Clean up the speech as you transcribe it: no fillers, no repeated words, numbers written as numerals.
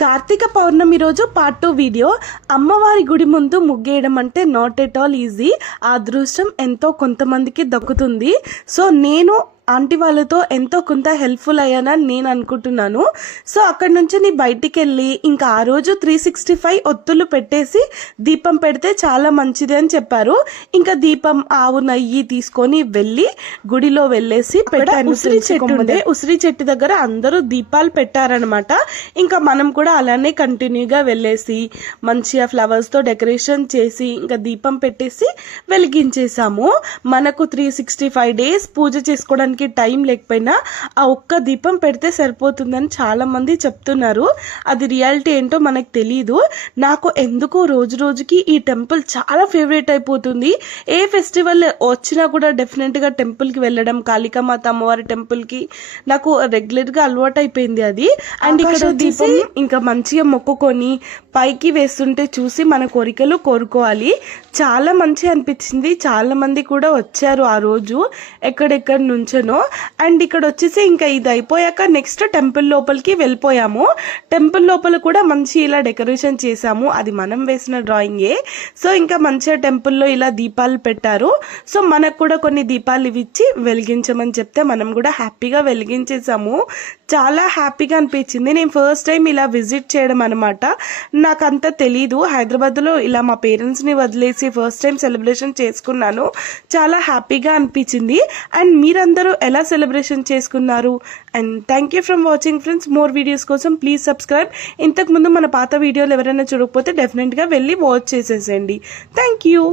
కార్తీక పౌర్ణమి రోజు part 2 video. అమ్మవారి గుడి ముందు ముగ్గేయడం అంటే నాట్ ఎట్ ఆల్ ఈజీ. ఆ అదృష్టం ఎంతో కొంతమందికి దక్కుతుంది. సో నేను ఆంటీ వాళ్ళతో ఎంతో కొంత హెల్ప్ఫుల్ అయ్యానని నేను అనుకుంటున్నాను. సో అక్కడి నుంచి నేను బయటికి వెళ్ళి ఇంకా ఆ రోజు 365 ఒత్తులు పెట్టేసి దీపం పెడితే చాలా మంచిది అని చెప్పారు. ఇంకా దీపం ఆవు నెయ్యి తీసుకొని వెళ్ళి గుడిలో వెళ్ళేసి పెట్టాను. ఉసిరి చెట్టు ఉండే, ఉసిరి చెట్టు దగ్గర అందరూ దీపాలు పెట్టారనమాట. ఇంకా మనం కూడా అలానే కంటిన్యూగా వెళ్ళేసి మంచిగా ఫ్లవర్స్తో డెకరేషన్ చేసి ఇంకా దీపం పెట్టేసి వెలిగించేసాము. మనకు 365 డేస్ పూజ చేసుకోవడానికి టైం లేకపోయినా ఆ ఒక్క దీపం పెడితే సరిపోతుందని చాలా మంది చెప్తున్నారు. అది రియాలిటీ ఏంటో మనకు తెలియదు. నాకు ఎందుకో రోజు రోజుకి ఈ టెంపుల్ చాలా ఫేవరెట్ అయిపోతుంది. ఏ ఫెస్టివల్ వచ్చినా కూడా డెఫినెట్గా టెంపుల్కి వెళ్ళడం, కాళికామాత అమ్మవారి టెంపుల్కి నాకు రెగ్యులర్గా అలవాటు అయిపోయింది అది. అండ్ ఇక్కడ దీపం ఇంకా మంచిగా మొక్కుకొని పైకి వేస్తుంటే చూసి మన కోరికలు కోరుకోవాలి. చాలా మంచి అనిపించింది. చాలా మంది కూడా వచ్చారు ఆ రోజు ఎక్కడెక్కడి నుంచనో. అండ్ ఇక్కడ వచ్చేసి ఇంకా ఇది అయిపోయాక నెక్స్ట్ టెంపుల్ లోపలికి వెళ్ళిపోయాము. టెంపుల్ లోపల కూడా మంచి ఇలా డెకరేషన్ చేసాము. అది మనం వేసిన డ్రాయింగే. సో ఇంకా మంచిగా టెంపుల్లో ఇలా దీపాలు పెట్టారు. సో మనకు కూడా కొన్ని దీపాలు ఇచ్చి వెలిగించమని చెప్తే మనం కూడా హ్యాపీగా వెలిగించేసాము. చాలా హ్యాపీగా అనిపించింది. నేను ఫస్ట్ టైం ఇలా విజిట్ చేయడం అనమాట. నాకంతా తెలీదు. హైదరాబాద్లో ఇలా మా పేరెంట్స్ని వదిలేసి ఫస్ట్ టైం సెలబ్రేషన్ చేసుకున్నాను. చాలా హ్యాపీగా అనిపించింది. అండ్ మీరందరూ ఎలా సెలబ్రేషన్ చేసుకున్నారు? And thank you from watching friends. More videos కోసం ప్లీజ్ సబ్స్క్రైబ్. ఇంతకుముందు మన పాత వీడియోలు ఎవరైనా చూడకపోతే డెఫినెట్గా వెళ్ళి వాచ్ చేసేసేయండి. Thank you.